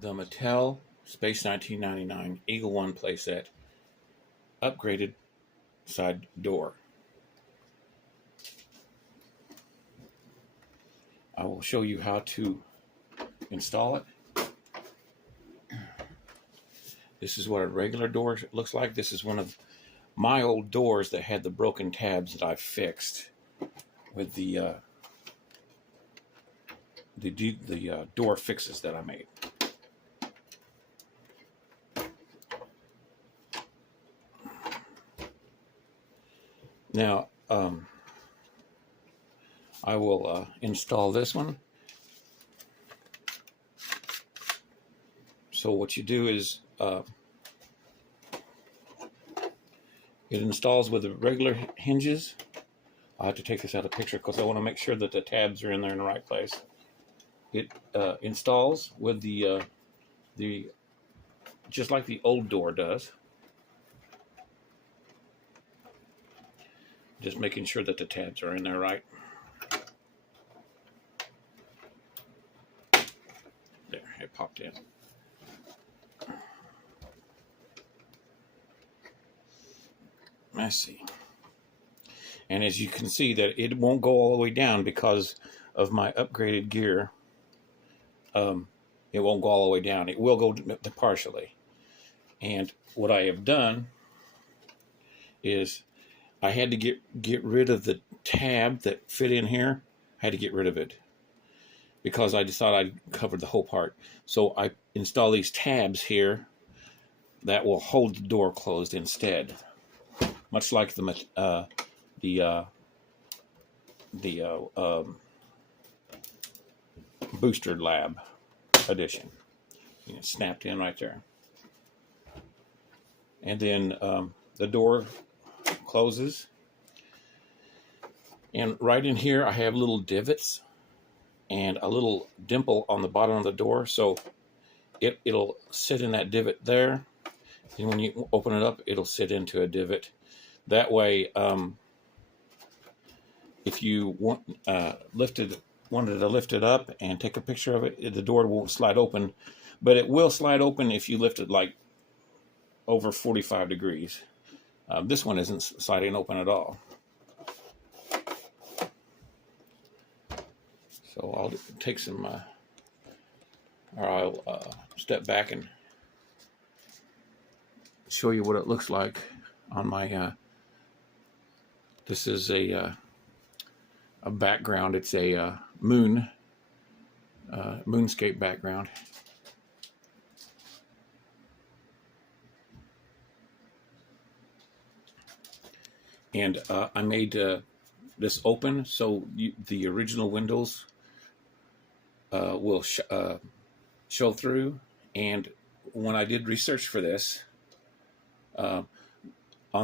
the Mattel Space 1999 Eagle One playset upgraded side door. I will show you how to install it. This is what a regular door looks like. This is one of my old doors that had the broken tabs that I fixed with the door fixes that I made. Now, I will install this one. So what you do is it installs with the regular hinges. I have to take this out of the picture because I want to make sure that the tabs are in there in the right place. It installs with the just like the old door does. Just making sure that the tabs are in there right. There, it popped in. Let's see. And as you can see that it won't go all the way down because of my upgraded gear. It won't go all the way down. It will go partially. And what I have done is I had to get rid of the tab that fit in here. I had to get rid of it because I just thought I'd covered the whole part. So I install these tabs here that will hold the door closed instead, much like the Booster Lab edition. It's snapped in right there, and then the door closes, and right in here I have little divots and a little dimple on the bottom of the door, so it'll sit in that divot there, and when you open it up it'll sit into a divot. That way if you wanted to lift it up and take a picture of it, the door won't slide open, but it will slide open if you lift it like over 45 degrees. This one isn't sliding open at all. So I'll take some, or I'll step back and show you what it looks like on my, this is a background. It's a moonscape background. And I made this open so the original windows will show through. And when I did research for this, on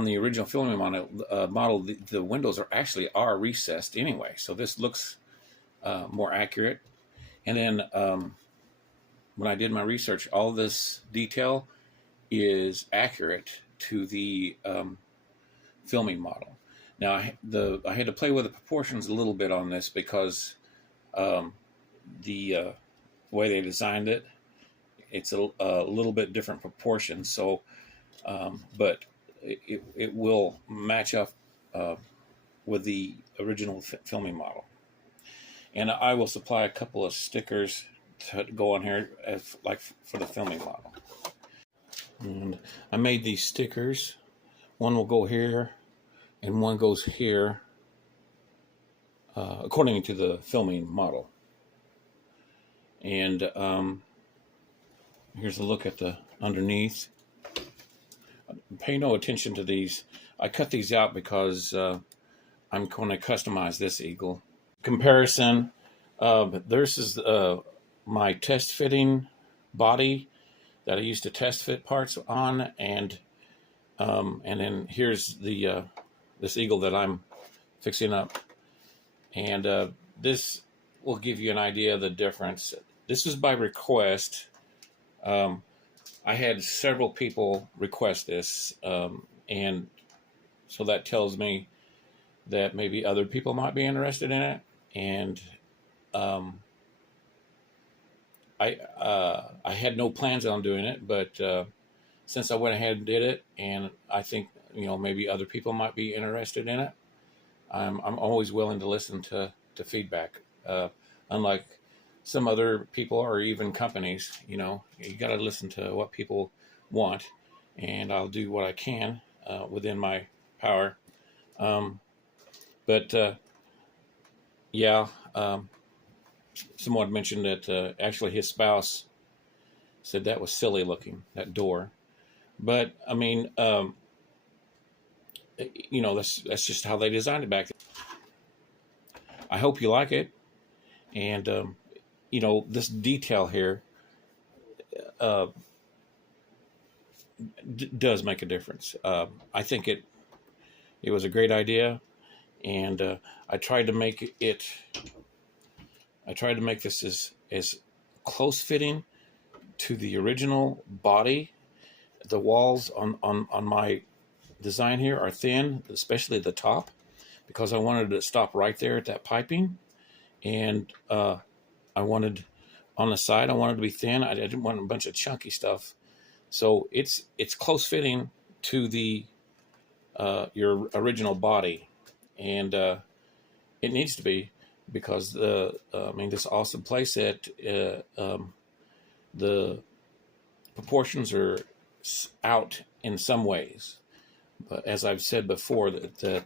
the original filming model, the windows are recessed anyway, so this looks more accurate. And then when I did my research, all this detail is accurate to the filming model. Now I had to play with the proportions a little bit on this because the way they designed it, it's a little bit different proportions. So, but it will match up with the original filming model. And I will supply a couple of stickers to go on here like for the filming model. And I made these stickers. One will go here and one goes here, according to the filming model. And here's a look at the underneath. Pay no attention to these. I cut these out because I'm going to customize this eagle. Comparison, this is my test fitting body that I used to test fit parts on, and then here's the this eagle that I'm fixing up, and this will give you an idea of the difference. This is by request. I had several people request this, and so that tells me that maybe other people might be interested in it. And I had no plans on doing it, but since I went ahead and did it, and I think maybe other people might be interested in it, I'm always willing to listen to feedback. Unlike some other people or even companies, you got to listen to what people want, and I'll do what I can within my power. Um, but yeah, someone mentioned that actually his spouse said that was silly looking, that door. But I mean, that's just how they designed it back then. I hope you like it, and this detail here uh, does make a difference. I think it was a great idea, and I tried to make it. I tried to make this as close fitting to the original body. The walls on my design here are thin, especially the top, because I wanted to stop right there at that piping, and I wanted on the side. I wanted to be thin. I didn't want a bunch of chunky stuff. So it's close fitting to the your original body, and it needs to be because this awesome playset, the proportions are out in some ways. But as I've said before, that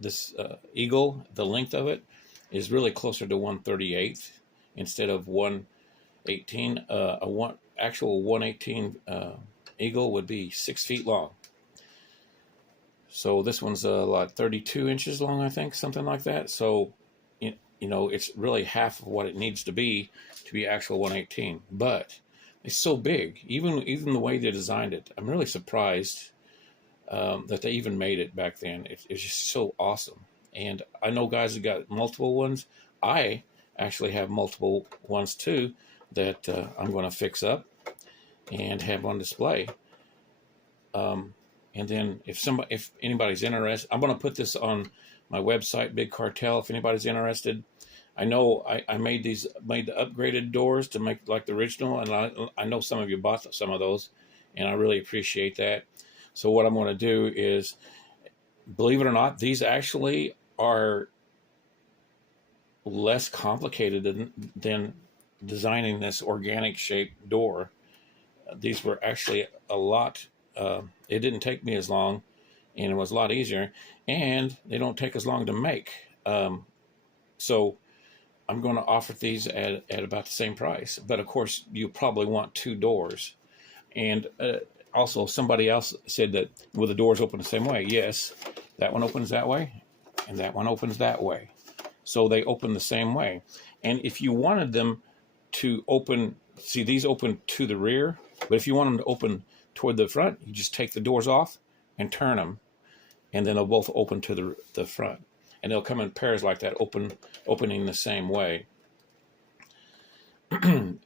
this eagle, the length of it is really closer to 1/38 instead of 1/18. Actual 1/18 eagle would be 6 feet long. So this one's like 32 inches long, I think, something like that. So it's really half of what it needs to be actual 1/18. But it's so big, even the way they designed it. I'm really surprised that they even made it back then. It's just so awesome. And I know guys that got multiple ones. I actually have multiple ones too that I'm going to fix up and have on display. And then if anybody's interested, I'm going to put this on my website, Big Cartel. If anybody's interested, I know I made the upgraded doors to make like the original, and I know some of you bought some of those, and I really appreciate that. So what I'm going to do is, believe it or not, these actually are less complicated than designing this organic shaped door. These were actually a lot. It didn't take me as long, and it was a lot easier, and they don't take as long to make. So I'm going to offer these at about the same price. But of course, you probably want 2 doors. And also, somebody else said that will the doors open the same way? Yes, that one opens that way, and that one opens that way. So they open the same way. And if you wanted them to open, see, these open to the rear, but if you want them to open toward the front, you just take the doors off and turn them, and then they'll both open to the front. And they'll come in pairs like that, opening the same way.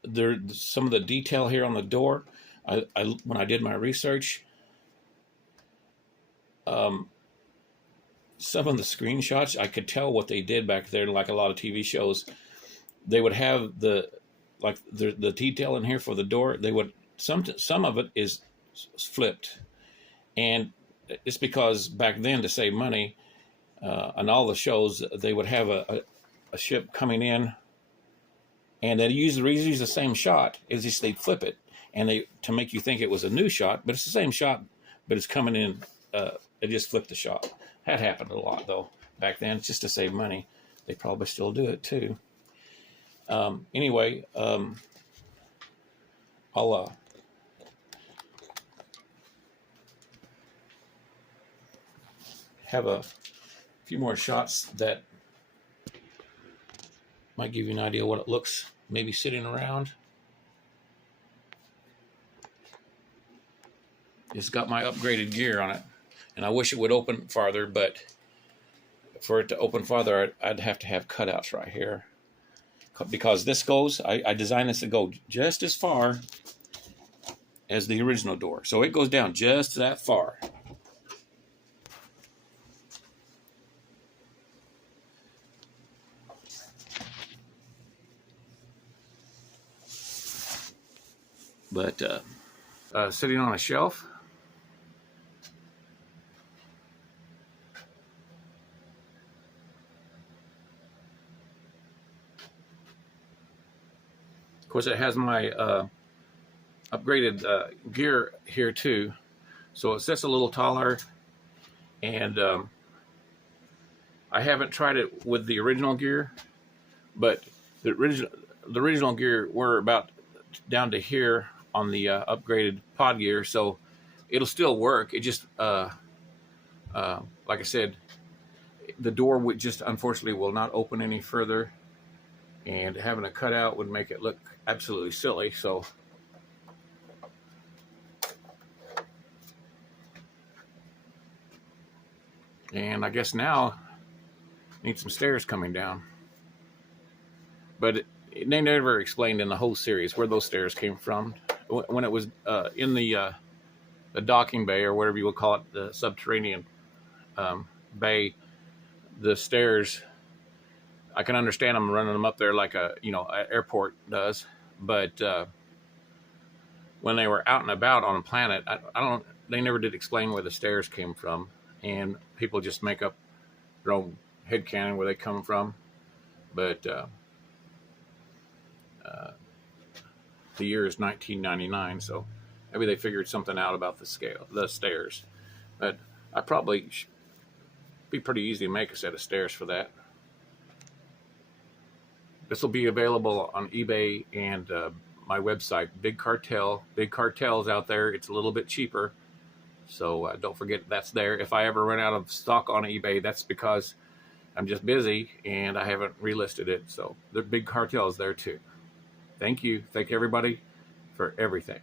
There's some of the detail here on the door. When I did my research, some of the screenshots, I could tell what they did back there. Like a lot of TV shows, they would have the detail in here for the door. They would some of it is flipped, and it's because back then, to save money, on all the shows, they would have a ship coming in, and they use the same shot. It's just they flip it, and to make you think it was a new shot, but it's the same shot, but it's coming in. They just flipped the shot. That happened a lot though back then, just to save money. They probably still do it too. Anyway, I'll have a few more shots that might give you an idea what it looks maybe sitting around. It's got my upgraded gear on it, and I wish it would open farther, but for it to open farther, I'd have to have cutouts right here, because this goes, I designed this to go just as far as the original door, so it goes down just that far. but sitting on a shelf. Of course, it has my upgraded gear here too, so it sits a little taller. And I haven't tried it with the original gear, but the original gear we're about down to here on the upgraded pod gear, so it'll still work. It just like I said, the door would just unfortunately will not open any further, and having a cutout would make it look absolutely silly. So and I guess now need some stairs coming down, but they never explained in the whole series where those stairs came from. When it was in the docking bay, or whatever you would call it, the subterranean bay, the stairs, I can understand them running them up there like a an airport does, but when they were out and about on a planet, I don't. They never did explain where the stairs came from, and people just make up their own headcanon where they come from. But the year is 1999, so maybe they figured something out about the stairs. But I probably be pretty easy to make a set of stairs for that. This will be available on eBay and my website, Big Cartel. Big Cartel's out there. It's a little bit cheaper, so don't forget that's there. If I ever run out of stock on eBay, that's because I'm just busy and I haven't relisted it. So the Big Cartel is there too. Thank you. Thank everybody for everything.